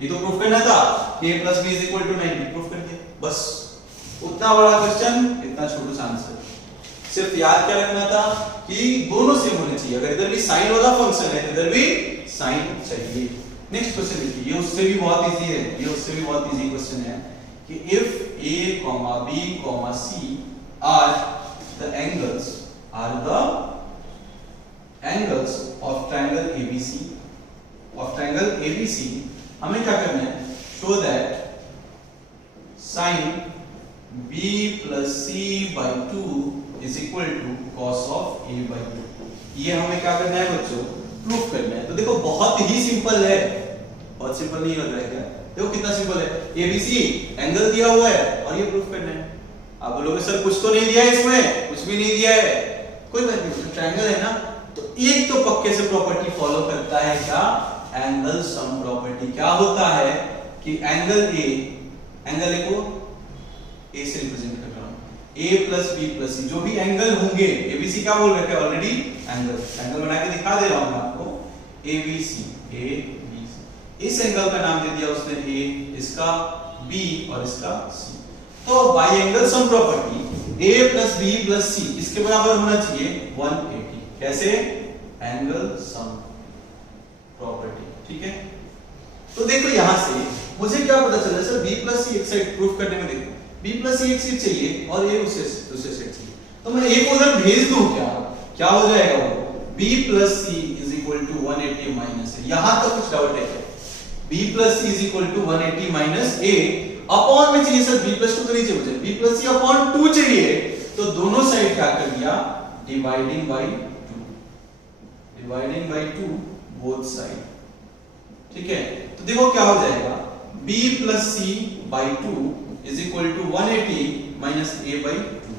ये तो प्रूफ करना था कि A plus B is equal to 90, proof कर दिया, बस उतना बड़ा क्वेश्चन इतना छोटा सा आंसर। सिर्फ याद क्या रखना था कि दोनों सेम होने चाहिए, अगर इधर भी साइन वाला फंक्शन है इधर भी साइन चाहिए। नेक्स्ट क्वेश्चन देखिए, ये उससे भी बहुत इजी है, ये उससे भी बहुत इजी क्वेश्चन है कि if A, B, C are the angles of triangle ABC, हमें क्या करना है, show that sin B plus C by 2 is equal to cos of A by 2। ये हमें क्या करना है बच्चों, प्रूफ करना है। तो देखो बहुत ही सिंपल है, बहुत सिंपल नहीं लग रहा है क्या, देखो कितना सिंपल है, ABC एंगल दिया हुआ है और ये प्रूफ करना है। आप बोलोगे सर कुछ तो नहीं दिया है इसमें, कुछ भी नहीं दिया है, कोई बात नहीं, ट्रायंगल है ना, तो एक तो पक्के से प्रॉपर्टी फॉलो करता है क्या, एंगल सम प्रॉपर्टी। क्या होता है कि एंगल ए को ए से रिप्रेजेंट कर रहा हूं, a प्लस बी प्लस सी, जो भी एंगल होंगे, एबीसी क्या बोल रखे हैं ऑलरेडी, एंगल बना के दिखा दे रहा हूं मैं आपको, एबीसी, इस एंगल का नाम दे दिया उसने a, इसका b और इसका c। तो by angle sum property a plus b plus c इसके बराबर होना चाहिए 180। कैसे? एंगल सम प्रॉपर्टी, ठीक है। तो देखो यहां से मुझे क्या पता चला सर, b प्लस सी एक साइड प्रूफ करने में, देखो b प्लस सी एक साइड चाहिए और a दूसरे साइड चाहिए, तो मैं a को उधर भेज दूं, क्या हो जाएगा वो, b plus c is equal to 180 minus a। यहां तक कुछ डाउट है क्या? b plus c is equal to 180 minus a, upon में चाहिए सर b प्लस 2 तो नहीं चाहिए मुझे, b प्लस सी अपॉन 2 चाहिए, तो दोनों साइड क्या कर दिया, डिवाइडिंग बाय 2 बोथ साइड, ठीक है। तो देखो क्या हो जाएगा, b plus c by 2 is equal to 180 minus a by 2।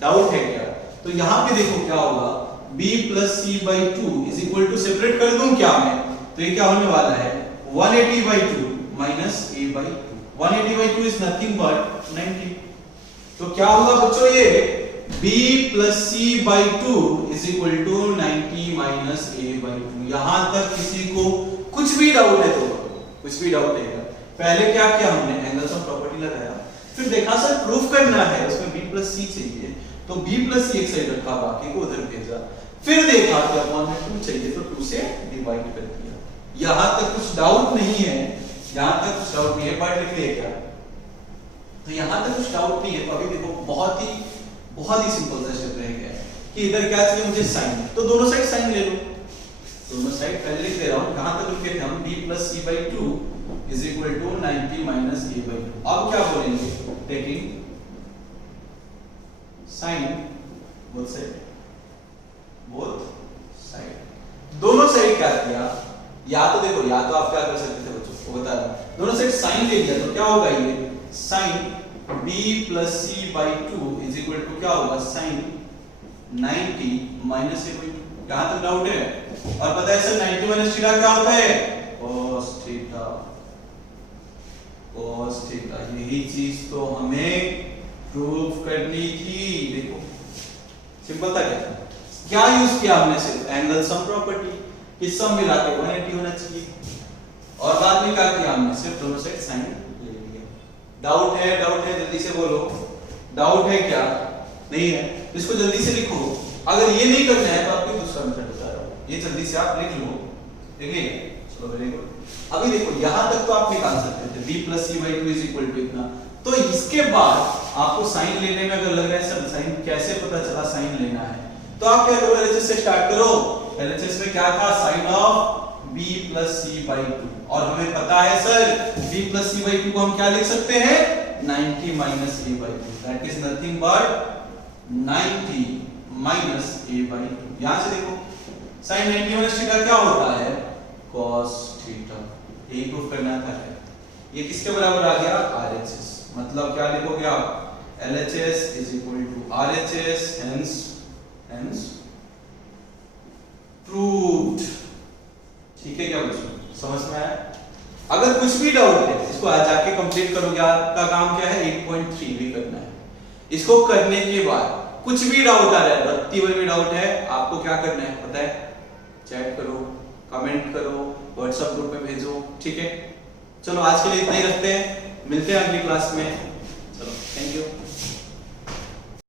Doubt है क्या? तो यहां पे देखो क्या होगा, b plus c by 2 is equal to, separate कर दूं क्या मैं, तो ये क्या होने वाला है, 180 by 2 minus a by 2। 180 by 2 is nothing but 90। तो क्या होगा बच्चों, ये b plus c by 2 is equal to 90 minus a by 2। यहां तक किसी को कुछ भी डाउट है तो कुछ भी डाउट है? पहले क्या किया हमने, एंगल सम प्रॉपर्टी लगाया, फिर देखा सर प्रूफ करना है, उसमें b plus c चाहिए, तो b plus c एक साइड रखा, बाकी को उधर भेजा, फिर देखा कि अपॉन में 2 चाहिए तो 2 से डिवाइड कर दिया। यहां तक कुछ डाउट नहीं है, यहां तक कुछ डाउट नहीं है, पार्ट लिख लिया क्या? तो यहां तक कुछ डाउट नहीं है, तो अभी देखो बहुत ही सिंपल सा स्टेप रह गया है कि इधर क्या चाहिए मुझे, साइन, तो दोनों साइड साइन ले लो, दोनों साइड पहले लिख दे रहा हूं, कहां तक लिखे थे हम, b plus c by 2 is equal to 90 minus a by 2। अब क्या बोलेंगे, टेकिंग साइन बोथ साइड, दोनों साइड क्या किया, या तो देखो, या तो आप क्या कर सकते थे बच्चों, वो बता रहा हूं, दोनों साइड साइन ले लिया तो क्या होगा, ये sign b plus c by 2 is equal to क्या होगा, साइन 90 minus a by 2। यहां तक डाउट है? और पता है सर 90 minus थीटा क्या होता है, cos थीटा। यही चीज तो हमें प्रूफ करनी थी। देखो सिंपल था क्या यूज किया हमने, सिर्फ एंगल सम प्रॉपर्टी कि सम मिला के 180 होना चाहिए, और बाद में क्या किया हमने, सिर्फ दोनों साइड साइन ले लिया। डाउट है जल्दी से बोलो, डाउट है क्या? नहीं है, इसको जल्दी से लिखो। अगर ये नहीं करना है तो आपको दूसरा मेथड बता रहा हूं, ये जल्दी से आप लिख लो, ठीक है? चलो वेरी गुड। अभी देखो यहां तक तो आप निकाल सकते थे, b plus c by 2 is equal to इतना, तो इसके बाद आपको साइन लेने में अगर लग रहा है सर साइन कैसे पता चला साइन लेना है, तो आप क्या करो, एलएचएस से स्टार्ट करो। एलएचएस में क्या था, sine of b plus c by 2, और हमें पता है sir b plus c by 2 को हम क्या लिख सकते हैं, 90 minus a by 2, that is nothing but 90 minus a by 2। यहां से देखो sin 90 minus थीटा क्या होता है, cos थीटा, यही प्रूफ करना था। ये किसके बराबर आ गया, RHS, मतलब क्या लिखोगे आप, LHS is equal to RHS, hence proved। ठीक है क्या बच्चों, समझ में आया? अगर कुछ भी डाउट है इसको आज जाके कंप्लीट करोगे, आपका काम क्या है, 8.3 भी करना है। इसको करने के बाद कुछ भी डाउट आ रहा है, रत्ती भर भी डाउट है, आपको क्या करना है पता है, चैट करो, कमेंट करो, व्हाट्सएप ग्रुप में भेजो, ठीक है? चलो आज के लिए इतना ही रखते हैं, मिलते हैं अगली क्लास में।